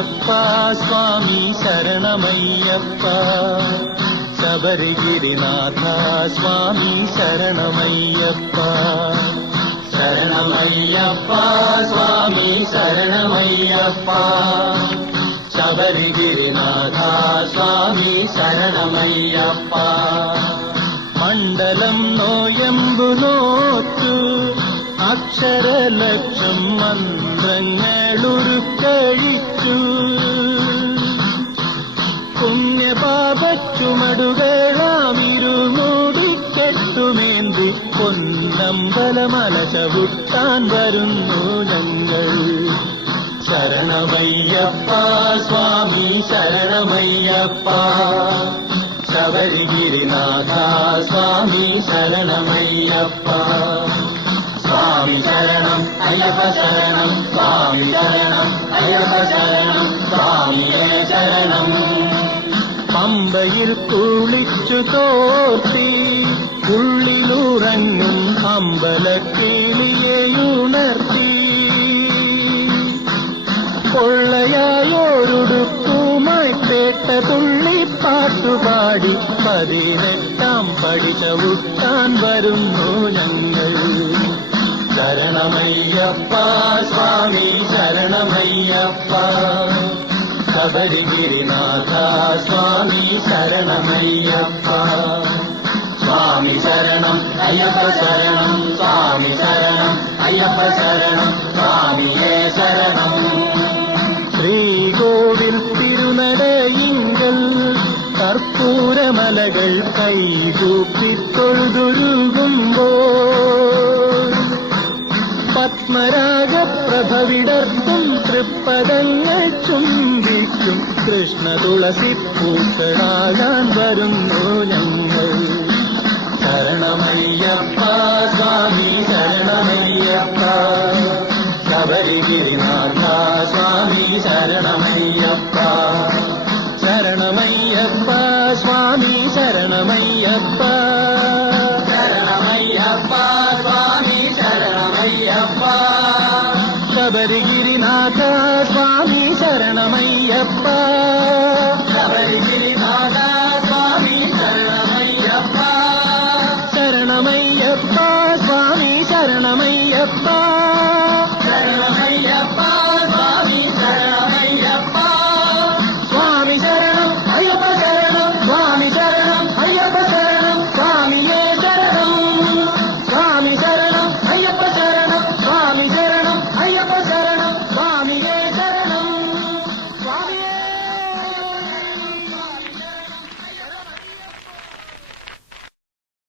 സ്വാമി ശരണമയ്യപ്പ. ശബരിഗിരിനാഥ സ്വാമി ശരണമയ്യപ്പ. ശരണമയ്യപ്പ സ്വാമി ശരണമയ്യപ്പ. ശബരിഗിരിനാഥ സ്വാമി ശരണമയ്യപ്പ. മണ്ഡലം നോയമ്പു നോറ്റു അക്ഷരലക്ഷം മന്ത്രങ്ങളുരുക്കഴിച്ചു. പുണ്യപാപച്ചുമടുകളാമിരുമൂടിക്കെട്ടുമേന്തി പൊന്നമ്പലമല ചവിട്ടാൻ വരുന്നു ഞങ്ങൾ. ശരണമയ്യപ്പ സ്വാമി ശരണമയ്യപ്പ. ശബരിഗിരിനാഥ സ്വാമി ശരണമയ്യപ്പ. സ്വാമി ശരണം അയ്യപ്പ ശരണം സ്വാമി ശരണം അയ്യപ്പ ശരണം സ്വാമിയേ ശരണം. പമ്പയിൽ കുളിച്ചു തോർത്തി ഉള്ളിലുറങ്ങും അമ്പലക്കിളിയെയുണർത്തി. കൊള്ളയായോരുടുപ്പുമായി പേട്ട തുള്ളിപ്പാട്ടുപാടി 18 പടി ചവിട്ടാൻ വരുന്നു ഞങ്ങൾ. ശരണമയ്യപ്പ സ്വാമി ശരണമയ്യപ്പ. ശബരിഗിരിനാഥ സ്വാമി ശരണമയ്യപ്പ. സ്വാമി ശരണം അയ്യപ്പ ശരണം സ്വാമി ശരണം അയ്യപ്പ ശരണം സ്വാമിയേ ശരണം. ശ്രീകോവിൽ തിരുനടയിങ്കൽ കർപ്പൂരമലകൾ കൈകൂപ്പിത്തൊഴുതുരുകുമ്പോൾ പത്മരാഗപ്രഭവിടർത്തും തൃപ്പദങ്ങൾ ചുംബിക്കും കൃഷ്ണ തുളസി പൂക്കളാകാൻ വരുന്നു ഞങ്ങൾ. ശരണമയ്യപ്പ സ്വാമി ശരണമയ്യപ്പ. ശബരിഗിരിനാഥ സ്വാമി ശരണമയ്യപ്പ. ശരണമയ്യപ്പ സ്വാമി ശരണമയ്യപ്പ. ശരണമയ്യപ്പ സ്വാമി ശരണമയ്യപ്പ. ശബരിഗിരിനാഥ സ്വാമി ശരണമയ്യപ്പ.